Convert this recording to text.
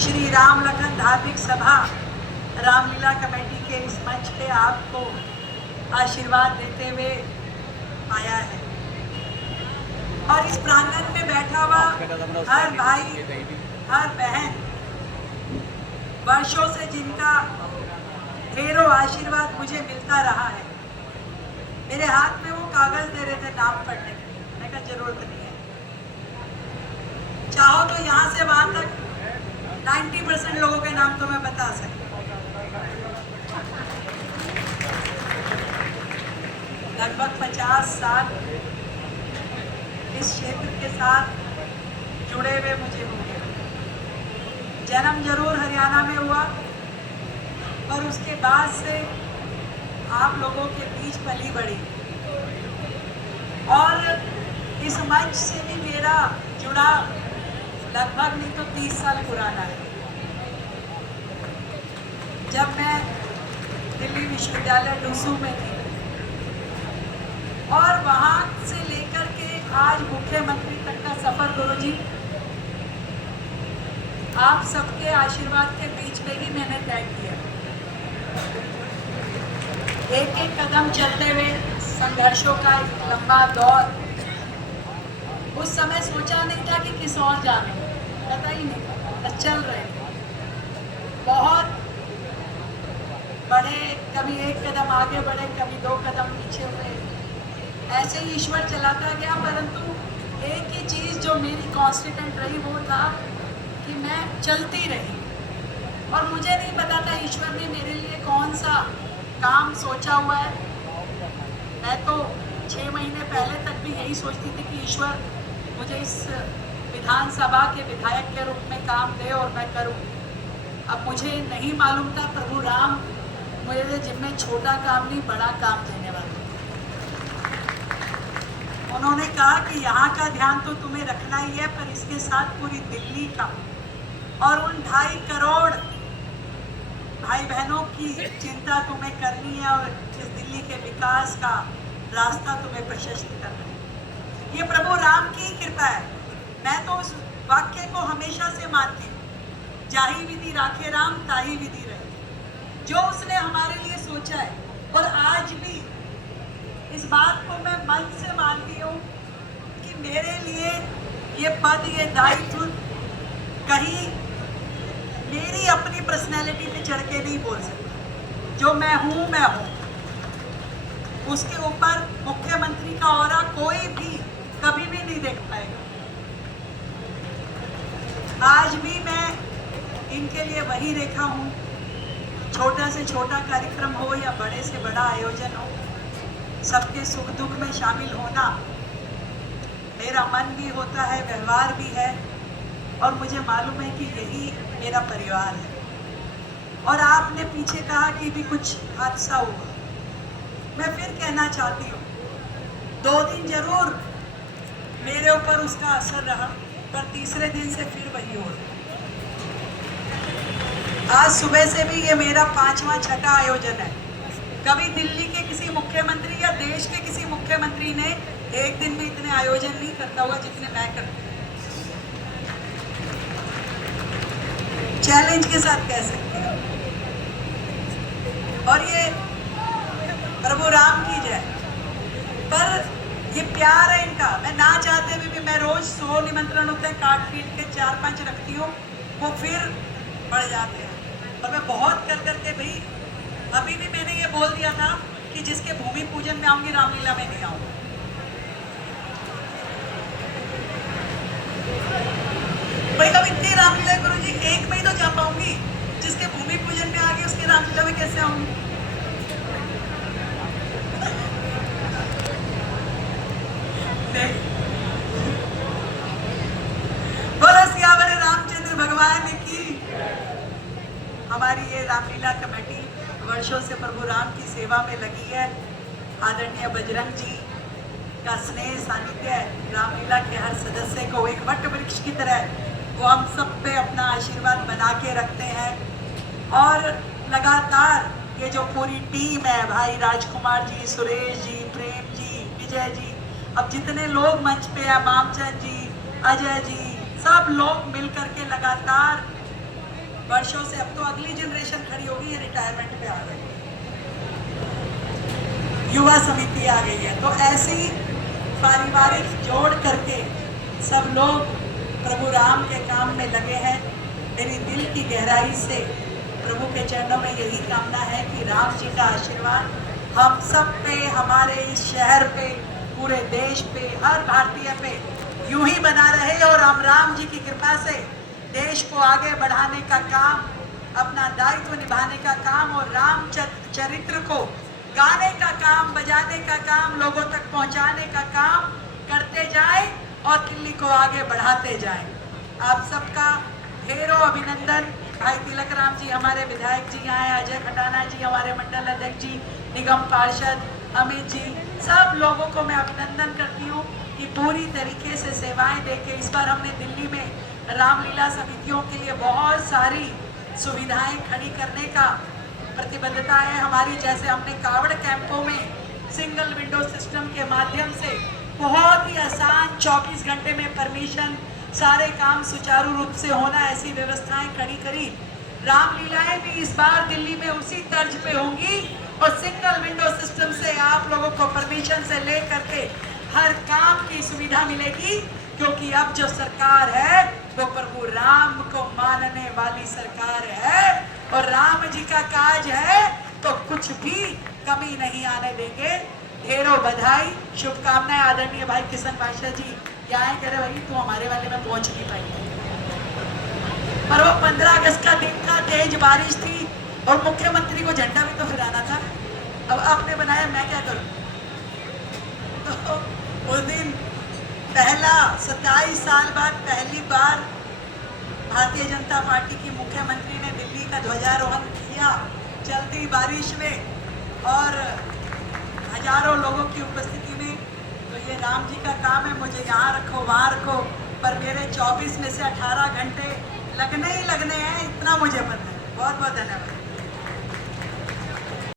श्री राम लखन धार्मिक सभा रामलीला कमेटी के इस मंच पे आपको आशीर्वाद देते हुए आया है और इस प्रांगण में बैठा हुआ हर भाई हर बहन वर्षों से जिनका ढेरों आशीर्वाद मुझे मिलता रहा है, मेरे हाथ में वो कागज दे रहे थे नाम पढ़ने के, मैंने कहा जरूरत नहीं है, चाहो तो यहाँ से वहां तक 90% लोगों के नाम तो मैं बता सकती हूँ। लगभग 50 साल इस क्षेत्र के साथ जुड़े हुए मुझे हो गए। जन्म जरूर हरियाणा में हुआ पर उसके बाद से आप लोगों के बीच पली बढ़ी और इस मंच से भी मेरा जुड़ा लगभग नहीं तो 30 साल पुराना है। जब मैं दिल्ली विश्वविद्यालय डूसू में थी और वहां से लेकर के आज मुख्यमंत्री तक का सफर गुरुजी आप सबके आशीर्वाद के बीच में ही मैंने तय किया। एक एक कदम चलते हुए संघर्षों का एक लंबा दौर, उस समय सोचा नहीं था कि किस और जाने, पता ही नहीं था, चल रहे थे बहुत बड़े, कभी एक कदम आगे बढ़े, कभी 2 कदम पीछे हुए, ऐसे ही ईश्वर चलाता गया। परंतु एक ही चीज़ जो मेरी कांस्टेंट रही वो था कि मैं चलती रही और मुझे नहीं पता था ईश्वर ने मेरे लिए कौन सा काम सोचा हुआ है। मैं तो 6 महीने पहले तक भी यही सोचती थी कि ईश्वर मुझे इस विधानसभा के विधायक के रूप में काम दे और मैं करूं। अब मुझे नहीं मालूम था प्रभु राम मेरे जिम्मे छोटा काम नहीं बड़ा काम देने वाला। उन्होंने कहा कि यहाँ का ध्यान तो तुम्हें रखना ही है पर इसके साथ पूरी दिल्ली का और उन 2.5 करोड़ भाई बहनों की चिंता तुम्हें करनी है और इस दिल्ली के विकास का रास्ता तुम्हें प्रशस्त करना है। ये प्रभु राम की कृपा है। मैं तो उस वाक्य को हमेशा से मानती हूँ, जाहि विधि राखे राम ताहि विधि रहे। जो उसने हमारे लिए सोचा है और आज भी इस बात को मैं मन से मानती हूँ कि मेरे लिए ये पद, ये दायित्व कहीं मेरी अपनी पर्सनैलिटी पे चढ़ के नहीं बोल सकता। जो मैं हूँ उसके ऊपर मुख्यमंत्री का ऑरा कोई भी कभी भी नहीं देख पाएगा। आज भी मैं इनके लिए वही रेखा हूँ, छोटा से छोटा कार्यक्रम हो या बड़े से बड़ा आयोजन हो, सबके सुख दुख में शामिल होना मेरा मन भी होता है, व्यवहार भी है और मुझे मालूम है कि यही मेरा परिवार है। और आपने पीछे कहा कि भी कुछ हादसा हुआ, मैं फिर कहना चाहती हूँ 2 दिन जरूर मेरे ऊपर उसका असर रहा पर तीसरे दिन से फिर वही हो रहा। आज सुबह से भी ये मेरा 5वां 6ठा आयोजन है। कभी दिल्ली के किसी मुख्यमंत्री या देश के किसी मुख्यमंत्री ने एक दिन में इतने आयोजन नहीं करता होगा जितने मैं करती हूँ। चैलेंज के साथ कह सकती हूँ और ये प्रभु राम की जय। पर ये प्यार है इनका, मैं ना चाहते हुए भी मैं रोज 100 निमंत्रण होते हैं, काट पीट के 4-5 रखती हूँ, वो फिर बढ़ जाते हैं। और मैं बहुत कर करके भाई अभी भी मैंने ये बोल दिया था कि जिसके भूमि पूजन में आऊंगी रामलीला में नहीं आऊंगी। भाई अब इतनी रामलीला गुरुजी एक में ही तो जा पाऊंगी, जिसके भूमि पूजन में आ गई उसके रामलीला में कैसे आऊंगी? बोलो सियावर रामचंद्र भगवान की। हमारी ये रामलीला कमेटी वर्षों से प्रभु राम की सेवा में लगी है। आदरणीय बजरंग जी का स्नेह सानिध्य रामलीला के हर सदस्य को एक वट वृक्ष की तरह वो हम सब पे अपना आशीर्वाद बना के रखते हैं। और लगातार ये जो पूरी टीम है, भाई राजकुमार जी, सुरेश जी, प्रेम जी, विजय जी, अब जितने लोग मंच पे हैं, मामचंद जी, अजय जी, सब लोग मिल करके लगातार वर्षों से, अब तो अगली जनरेशन खड़ी होगी, ये रिटायरमेंट पे आ गई, युवा समिति आ गई है। तो ऐसी पारिवारिक जोड़ करके सब लोग प्रभु राम के काम में लगे हैं। मेरी दिल की गहराई से प्रभु के चरणों में यही कामना है कि राम जी का आशीर्वाद हम सब पे, हमारे इस शहर पे, पूरे देश पे, हर भारतीय पे यूं ही बना रहे और हम राम जी की कृपा से देश को आगे बढ़ाने का काम, अपना दायित्व निभाने का काम और राम चरित्र को गाने का काम, बजाने का काम, लोगों तक पहुंचाने का काम करते जाएं और दिल्ली को आगे बढ़ाते जाएं। आप सबका ढेरों अभिनंदन। भाई तिलक राम जी हमारे विधायक जी यहाँ हैं, अजय खटाना जी हमारे मंडल अध्यक्ष जी, निगम पार्षद अमित जी, सब लोगों को मैं अभिनंदन करती हूँ कि पूरी तरीके से सेवाएं देके इस बार हमने दिल्ली में रामलीला समितियों के लिए बहुत सारी सुविधाएं खड़ी करने का प्रतिबद्धता है हमारी। जैसे हमने कावड़ कैंपों में सिंगल विंडो सिस्टम के माध्यम से बहुत ही आसान 24 घंटे में परमिशन, सारे काम सुचारू रूप से होना, ऐसी व्यवस्थाएं खड़ी करी। रामलीलाएं भी इस बार दिल्ली में उसी तर्ज पे होंगी और सिंगल विंडो सिस्टम से आप लोगों को परमिशन से ले करके हर काम की सुविधा मिलेगी, क्योंकि अब जो सरकार है वो प्रभु राम को मानने वाली सरकार है और राम जी का काज है तो कुछ भी कमी नहीं आने देंगे। ढेरों बधाई, शुभकामनाएं। आदरणीय भाई किशन पाशा जी यहाँ कह रहे भाई तू हमारे वाले में पहुंच नहीं पाई, पर वो 15 अगस्त का दिन था, तेज बारिश थी और मुख्यमंत्री को झंडा भी तो फहराना था। अब आपने बनाया, मैं क्या करूं? तो उस दिन पहला 27 साल बाद पहली बार भारतीय जनता पार्टी की मुख्यमंत्री ने दिल्ली का ध्वजारोहण किया चलती बारिश में और हजारों लोगों की उपस्थिति में। तो ये राम जी का काम है, मुझे यहाँ रखो वहाँ रखो, पर मेरे 24 में से 18 घंटे लगने ही लगने हैं, इतना मुझे पता है। बहुत बहुत धन्यवाद।